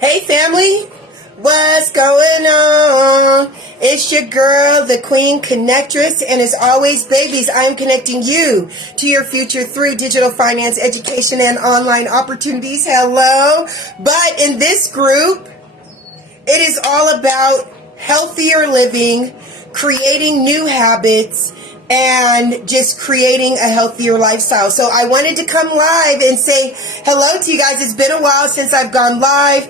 Hey family, what's going on? It's your girl, the Queen Connectress, and as always, babies, I am connecting you to your future through digital finance, education, and online opportunities. Hello. But in this group, it is all about healthier living, creating new habits, and just creating a healthier lifestyle. So I wanted to come live and say hello to you guys. It's been a while since I've gone live.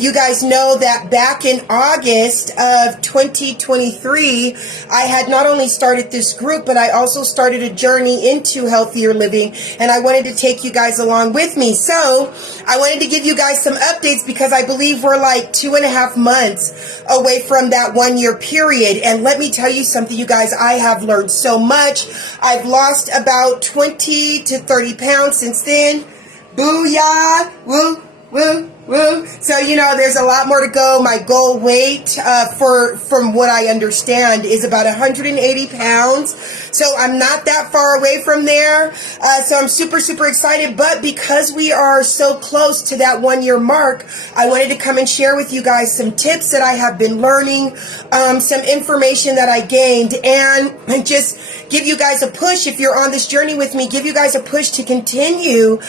You guys know that back in August of 2023, I had not only started this group, but I also started a journey into healthier living, and I wanted to take you guys along with me. So I wanted to give you guys some updates because I believe we're like 2.5 months away from that 1 year period. And let me tell you something, you guys, I have learned so much. I've lost about 20 to 30 pounds since then. Booyah! Woo, woo, woo. So, there's a lot more to go. My goal weight, from what I understand, is about 180 pounds. So I'm not that far away from there. So I'm super, super excited. But because we are so close to that 1 year mark, I wanted to come and share with you guys some tips that I have been learning, some information that I gained, and just give you guys a push. If you're on this journey with me, give you guys a push to continue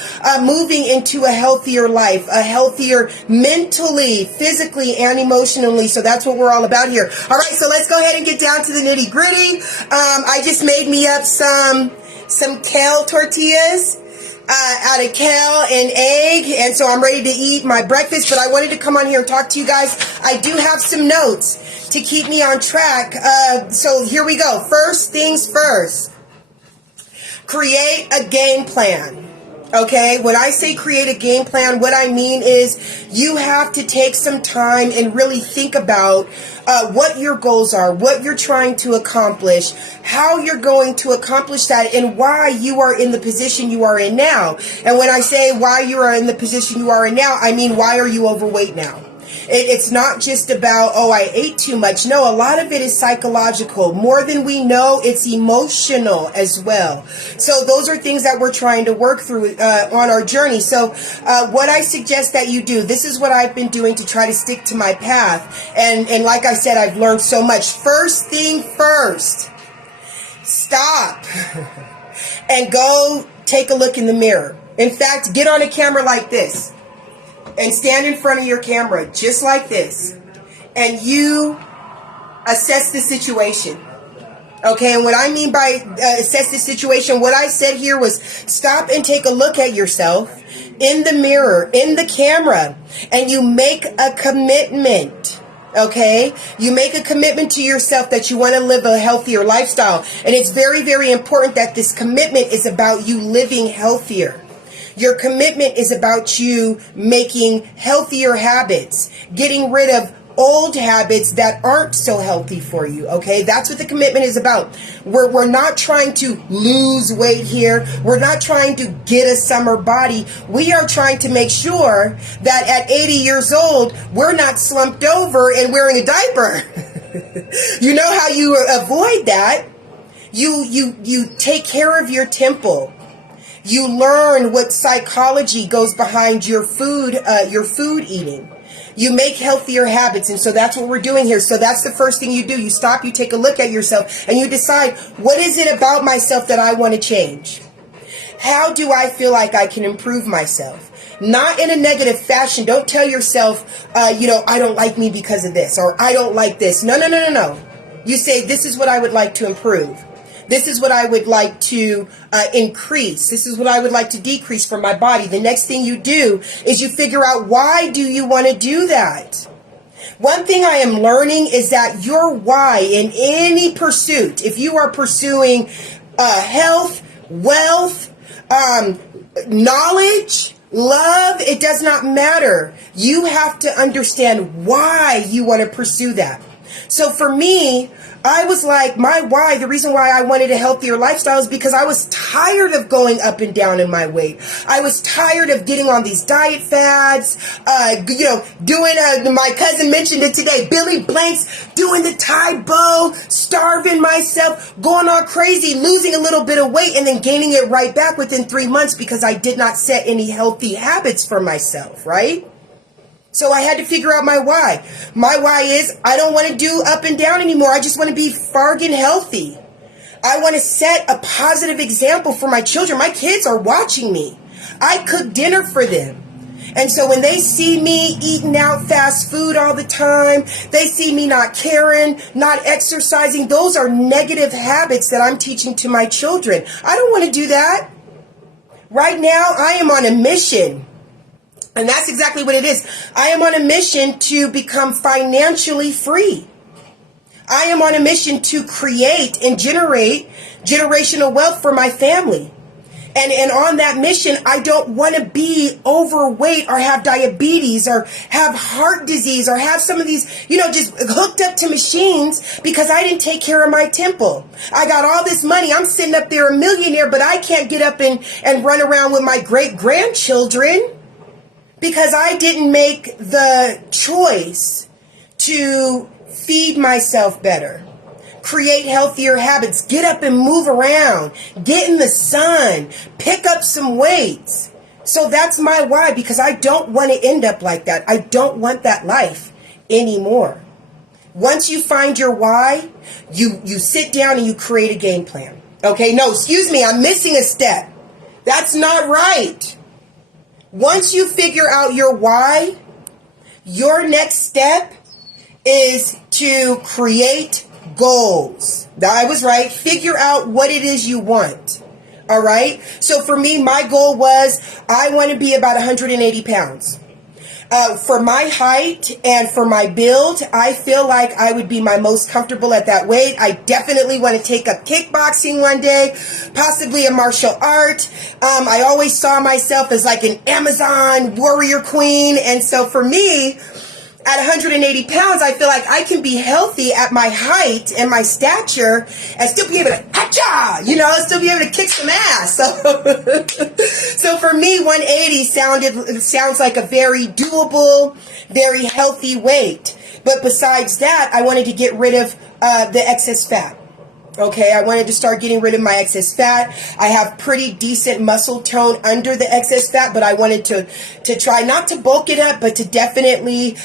moving into a healthier life, a healthier mentally, physically, and emotionally. So that's what we're all about here. All right, so let's go ahead and get down to the nitty gritty. I just made me up some kale tortillas out of kale and egg, and so I'm ready to eat my breakfast. But I wanted to come on here and talk to you guys. I do have some notes to keep me on track. So here we go. First things first. Create a game plan. Okay, when I say create a game plan, what I mean is you have to take some time and really think about what your goals are, what you're trying to accomplish, how you're going to accomplish that, and why you are in the position you are in now. And when I say why you are in the position you are in now, I mean, why are you overweight now? It's not just about, oh, I ate too much. No, a lot of it is psychological. More than we know, it's emotional as well. So those are things that we're trying to work through on our journey. So what I suggest that you do, this is what I've been doing to try to stick to my path. And like I said, I've learned so much. First thing first, stop and go take a look in the mirror. In fact, get on a camera like this. And stand in front of your camera just like this, and you assess the situation. Okay, and what I mean by assess the situation, what I said here was stop and take a look at yourself in the mirror, in the camera, and you make a commitment. Okay, you make a commitment to yourself that you want to live a healthier lifestyle, and it's very, very important that this commitment is about you living healthier. Your commitment is about you making healthier habits, getting rid of old habits that aren't so healthy for you, okay? That's what the commitment is about. We're not trying to lose weight here. We're not trying to get a summer body. We are trying to make sure that at 80 years old, we're not slumped over and wearing a diaper. You know how you avoid that? You take care of your temple. You learn what psychology goes behind your food eating. You make healthier habits, and so that's what we're doing here. So that's the first thing you do. You stop, you take a look at yourself, and you decide, what is it about myself that I want to change? How do I feel like I can improve myself? Not in a negative fashion. Don't tell yourself, I don't like me because of this, or I don't like this. No. You say, this is what I would like to improve. This is what I would like to increase. This is what I would like to decrease from my body. The next thing you do is you figure out, why do you want to do that? One thing I am learning is that your why in any pursuit, if you are pursuing health, wealth, knowledge, love, it does not matter. You have to understand why you want to pursue that. So for me, I was like, my why, the reason why I wanted a healthier lifestyle is because I was tired of going up and down in my weight. I was tired of getting on these diet fads, doing, my cousin mentioned it today, Billy Blanks, doing the Thai bow, starving myself, going all crazy, losing a little bit of weight, and then gaining it right back within 3 months because I did not set any healthy habits for myself, right? So I had to figure out my why. My why is I don't want to do up and down anymore. I just want to be fargin' healthy. I want to set a positive example for my children. My kids are watching me. I cook dinner for them. And so when they see me eating out fast food all the time, they see me not caring, not exercising, those are negative habits that I'm teaching to my children. I don't want to do that. Right now, I am on a mission. And that's exactly what it is. I am on a mission to become financially free. I am on a mission to create and generate generational wealth for my family. And on that mission, I don't want to be overweight or have diabetes or have heart disease or have some of these, just hooked up to machines because I didn't take care of my temple. I got all this money. I'm sitting up there a millionaire, but I can't get up and run around with my great grandchildren because I didn't make the choice to feed myself better. Create healthier habits, get up and move around, get in the sun, pick up some weights. So that's my why, because I don't want to end up like that. I don't want that life anymore. Once you find your why, you sit down and you create a game plan. Okay, no, excuse me, I'm missing a step. That's not right. Once you figure out your why, your next step is to create goals. I was right. Figure out what it is you want. All right. So for me, my goal was I want to be about 180 pounds. For my height and for my build, I feel like I would be my most comfortable at that weight. I definitely want to take up kickboxing one day, possibly a martial art. I always saw myself as like an Amazon warrior queen. And so for me, at 180 pounds, I feel like I can be healthy at my height and my stature and still be able to, still be able to kick some ass. So for me, 180 sounds like a very doable, very healthy weight. But besides that, I wanted to get rid of the excess fat. Okay, I wanted to start getting rid of my excess fat. I have pretty decent muscle tone under the excess fat, but I wanted to try not to bulk it up, but to definitely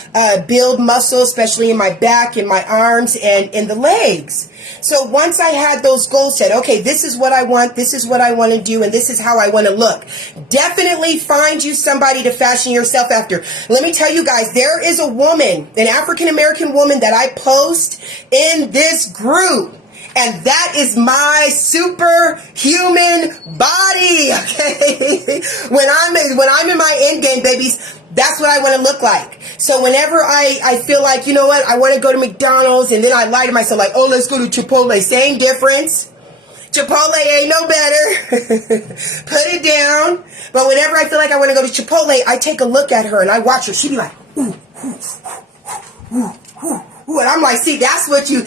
build muscle, especially in my back, in my arms, and in the legs. So once I had those goals set, okay, this is what I want, this is what I want to do, and this is how I want to look. Definitely find you somebody to fashion yourself after. Let me tell you guys, there is a woman, an African-American woman that I post in this group. And that is my superhuman body, okay? When I'm in my end game, babies, that's what I want to look like. So whenever I feel like, you know what, I want to go to McDonald's, and then I lie to myself like, oh, let's go to Chipotle. Same difference. Chipotle ain't no better. Put it down. But whenever I feel like I want to go to Chipotle, I take a look at her and I watch her. She be like, ooh, ooh, ooh, ooh. Ooh, and I'm like, see, that's what you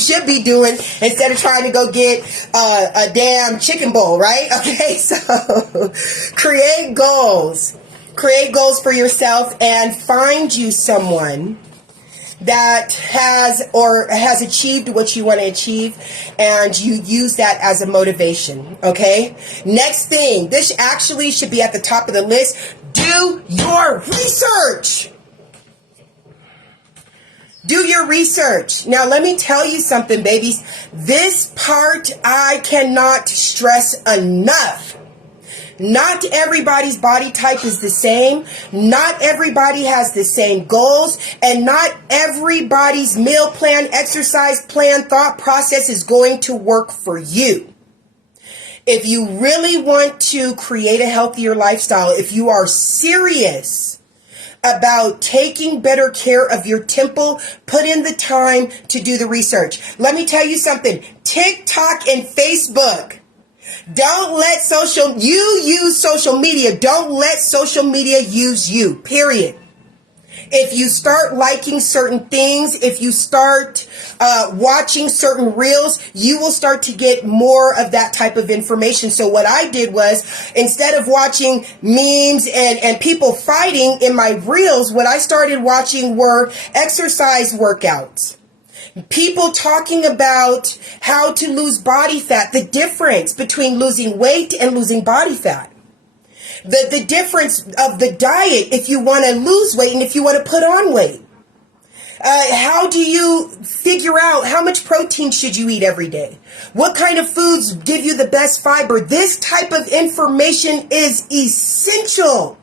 should be doing instead of trying to go get a damn chicken bowl, right? Okay, so create goals for yourself and find you someone that has achieved what you want to achieve, and you use that as a motivation. Okay, next thing, this actually should be at the top of the list. Do your research. Do your research. Now, let me tell you something, babies. This part I cannot stress enough. Not everybody's body type is the same. Not everybody has the same goals. And not everybody's meal plan, exercise plan, thought process is going to work for you. If you really want to create a healthier lifestyle, if you are serious about taking better care of your temple, put in the time to do the research. Let me tell you something. TikTok and Facebook. Don't let you use social media. Don't let social media use you, period. If you start liking certain things, if you start watching certain reels, you will start to get more of that type of information. So what I did was, instead of watching memes and people fighting in my reels, what I started watching were exercise workouts. People talking about how to lose body fat, the difference between losing weight and losing body fat. The difference of the diet if you want to lose weight and if you want to put on weight. How do you figure out how much protein should you eat every day? What kind of foods give you the best fiber? This type of information is essential.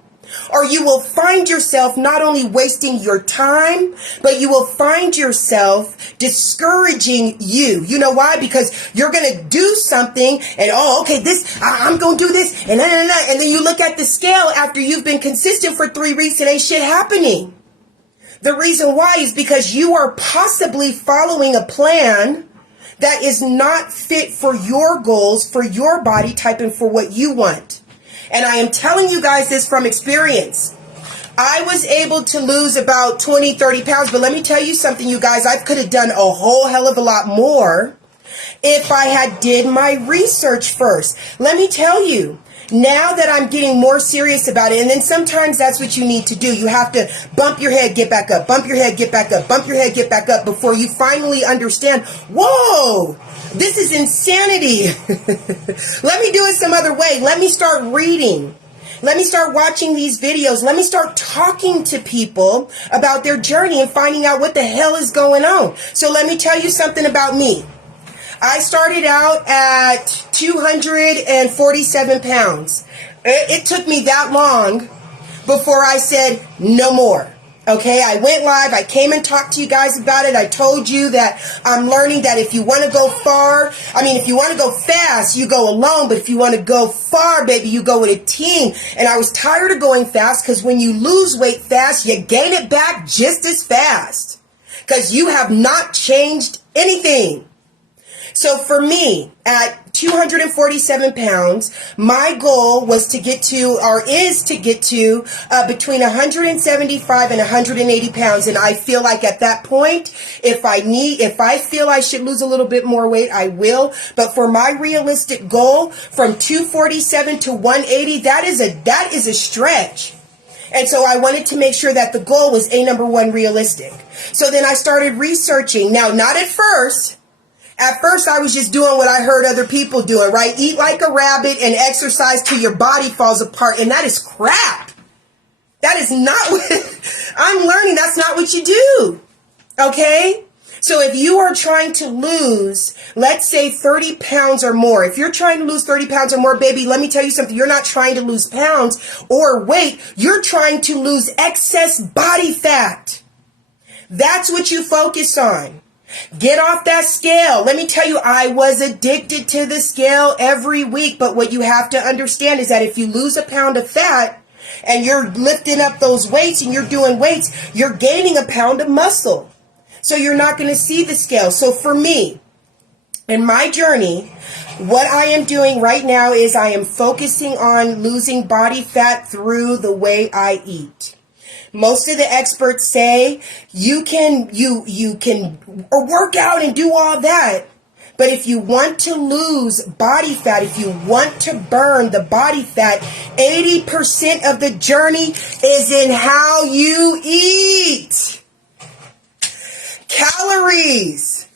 Or you will find yourself not only wasting your time, but you will find yourself discouraging you. You know why? Because you're going to do something and, I'm going to do this. And then you look at the scale after you've been consistent for 3 weeks and ain't shit happening. The reason why is because you are possibly following a plan that is not fit for your goals, for your body type, and for what you want. And I am telling you guys this from experience. I was able to lose about 20, 30 pounds, but let me tell you something, you guys. I could have done a whole hell of a lot more if I had did my research first. Let me tell you, now that I'm getting more serious about it, and then sometimes that's what you need to do. You have to bump your head, get back up, bump your head, get back up, bump your head, get back up before you finally understand, whoa, this is insanity. Let me do it some other way. Let me start reading. Let me start watching these videos. Let me start talking to people about their journey and finding out what the hell is going on. So let me tell you something about me. I started out at 247 pounds. It took me that long before I said no more. Okay, I went live. I came and talked to you guys about it. I told you that I'm learning that if you want to go far, if you want to go fast, you go alone. But if you want to go far, baby, you go with a team. And I was tired of going fast because when you lose weight fast, you gain it back just as fast because you have not changed anything. So for me, at 247 pounds, my goal was to get to, or is to get to, between 175 and 180 pounds. And I feel like at that point, if I feel I should lose a little bit more weight, I will. But for my realistic goal, from 247 to 180, that is a stretch. And so I wanted to make sure that the goal was number one, realistic. So then I started researching. Now, not at first. At first, I was just doing what I heard other people doing, right? Eat like a rabbit and exercise till your body falls apart. And that is crap. That is not what I'm learning. That's not what you do. Okay? So if you are trying to lose, let's say 30 pounds or more, if you're trying to lose 30 pounds or more, baby, let me tell you something. You're not trying to lose pounds or weight. You're trying to lose excess body fat. That's what you focus on. Get off that scale. Let me tell you, I was addicted to the scale every week. But what you have to understand is that if you lose a pound of fat and you're lifting up those weights and you're doing weights, you're gaining a pound of muscle. So you're not going to see the scale. So for me, in my journey, what I am doing right now is I am focusing on losing body fat through the way I eat. Most of the experts say you can work out and do all that. But if you want to lose body fat, if you want to burn the body fat, 80% of the journey is in how you eat. Calories.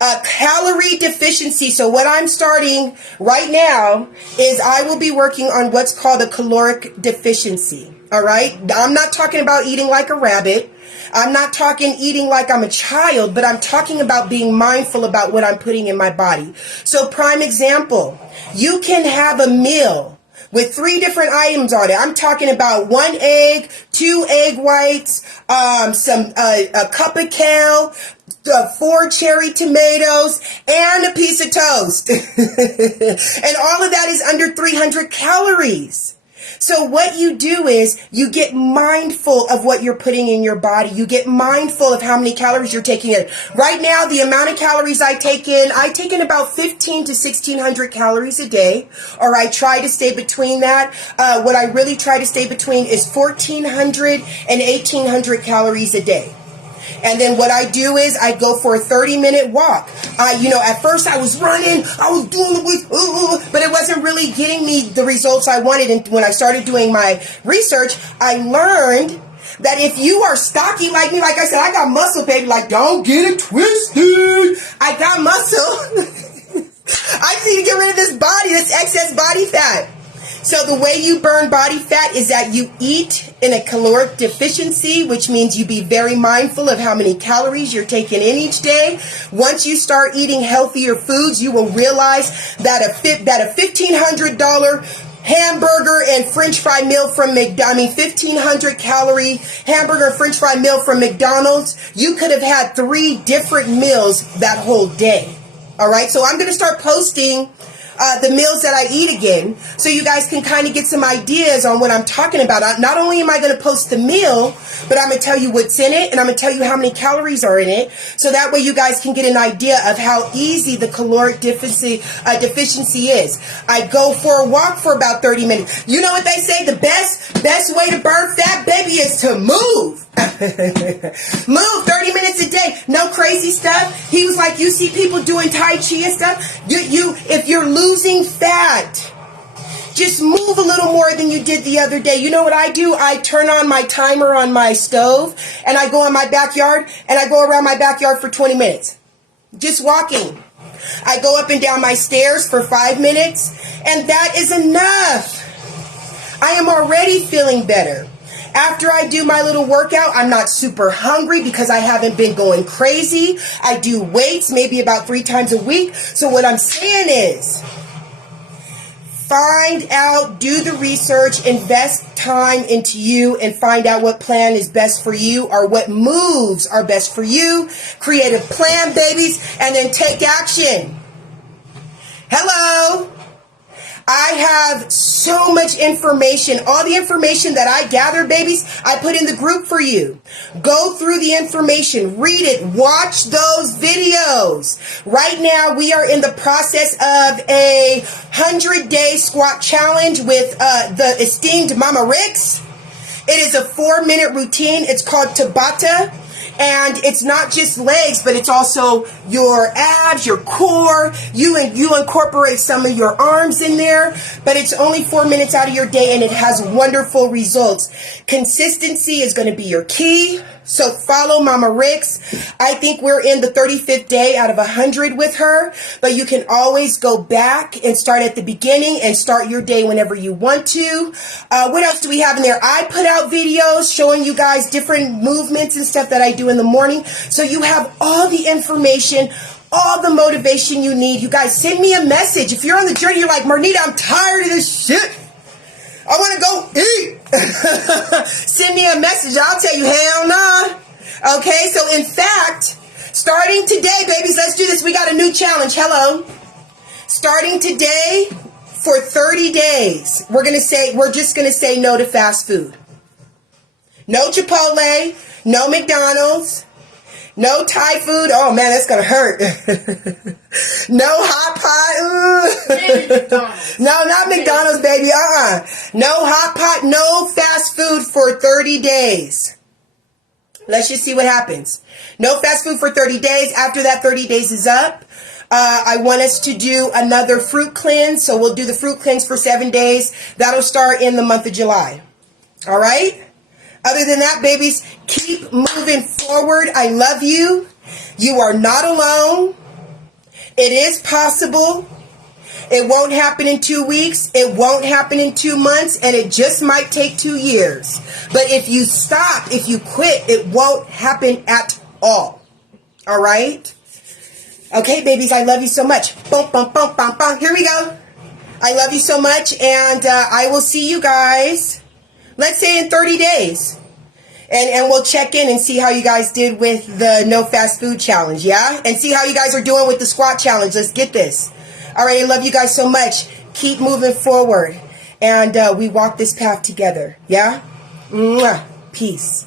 Calorie deficiency. So what I'm starting right now is I will be working on what's called a caloric deficiency. All right. I'm not talking about eating like a rabbit. I'm not talking eating like I'm a child, but I'm talking about being mindful about what I'm putting in my body. So prime example, you can have a meal with 3 different items on it. I'm talking about 1 egg, 2 egg whites, a cup of kale, 4 cherry tomatoes, and a piece of toast. And all of that is under 300 calories. So what you do is you get mindful of what you're putting in your body. You get mindful of how many calories you're taking in. Right now, the amount of calories I take in about 15 to 1600 calories a day, or I try to stay between that. What I really try to stay between is 1400 and 1800 calories a day. And then what I do is I go for a 30-minute walk. At first I was running, I was doing the but it wasn't really getting me the results I wanted. And when I started doing my research, I learned that if you are stocky like me, like I said, I got muscle, baby. Like, don't get it twisted. I got muscle. I need to get rid of this excess body fat. So the way you burn body fat is that you eat in a caloric deficiency, which means you be very mindful of how many calories you're taking in each day. Once you start eating healthier foods, you will realize that a $1,500 hamburger and french fry meal from McDonald's, 1,500 calorie hamburger french fry meal from McDonald's, you could have had 3 different meals that whole day. All right, so I'm going to start posting the meals that I eat again, so you guys can kind of get some ideas on what I'm talking about. Not only am I going to post the meal, but I'm going to tell you what's in it, and I'm going to tell you how many calories are in it, so that way you guys can get an idea of how easy the caloric deficiency is. I go for a walk for about 30 minutes. You know what they say? The best way to burn fat, baby, is to move. Move 30 minutes a day. No crazy stuff. He was like, you see people doing Tai Chi and stuff. If you're losing fat, just move a little more than you did the other day. You know what I do? I turn on my timer on my stove, and I go in my backyard, and I go around my backyard for 20 minutes. Just walking. I go up and down my stairs for 5 minutes, and that is enough. I am already feeling better. After I do my little workout, I'm not super hungry because I haven't been going crazy. I do weights maybe about 3 times a week. So what I'm saying is, find out, do the research, invest time into you, and find out what plan is best for you or what moves are best for you. Create a plan, babies, and then take action. Hello. I have so much information. All the information that I gather, babies, I put in the group for you. Go through the information. Read it. Watch those videos. Right now, we are in the process of a 100-day squat challenge with the esteemed Mama Ricks. It is a 4-minute routine. It's called Tabata. And it's not just legs, but it's also your abs, your core. You incorporate some of your arms in there, but it's only 4 minutes out of your day, and it has wonderful results. Consistency is going to be your key. So follow Mama Ricks. I think we're in the 35th day out of 100 with her, but you can always go back and start at the beginning and start your day whenever you want to. What else do we have in there? I put out videos showing you guys different movements and stuff that I do in the morning. So you have all the information, all the motivation you need. You guys send me a message. If you're on the journey, you're like, Marnita, I'm tired of this shit. I want to go eat. Send me a message. I'll tell you, hell nah. Okay, so in fact, starting today, babies, let's do this. We got a new challenge. Hello. Starting today for 30 days, we're just going to say no to fast food. No Chipotle, no McDonald's, no Thai food. Oh man, that's gonna hurt. No hot pot. No, not McDonald's, baby. No hot pot, no fast food for 30 days. Let's just see what happens. No fast food for 30 days. After that 30 days is up, I want us to do another fruit cleanse. So we'll do the fruit cleanse for 7 days. That'll start in the month of July. All right? Other than that, babies, keep moving forward. I love you. You are not alone. It is possible. It won't happen in 2 weeks. It won't happen in 2 months. And it just might take 2 years. But if you stop, if you quit, it won't happen at all. All right? Okay, babies, I love you so much. Boom, boom, boom, boom, boom. Here we go. I love you so much. And I will see you guys, let's say in 30 days. And we'll check in and see how you guys did with the no fast food challenge, yeah? And see how you guys are doing with the squat challenge. Let's get this. All right, I love you guys so much. Keep moving forward. And we walk this path together, yeah? Mwah. Peace.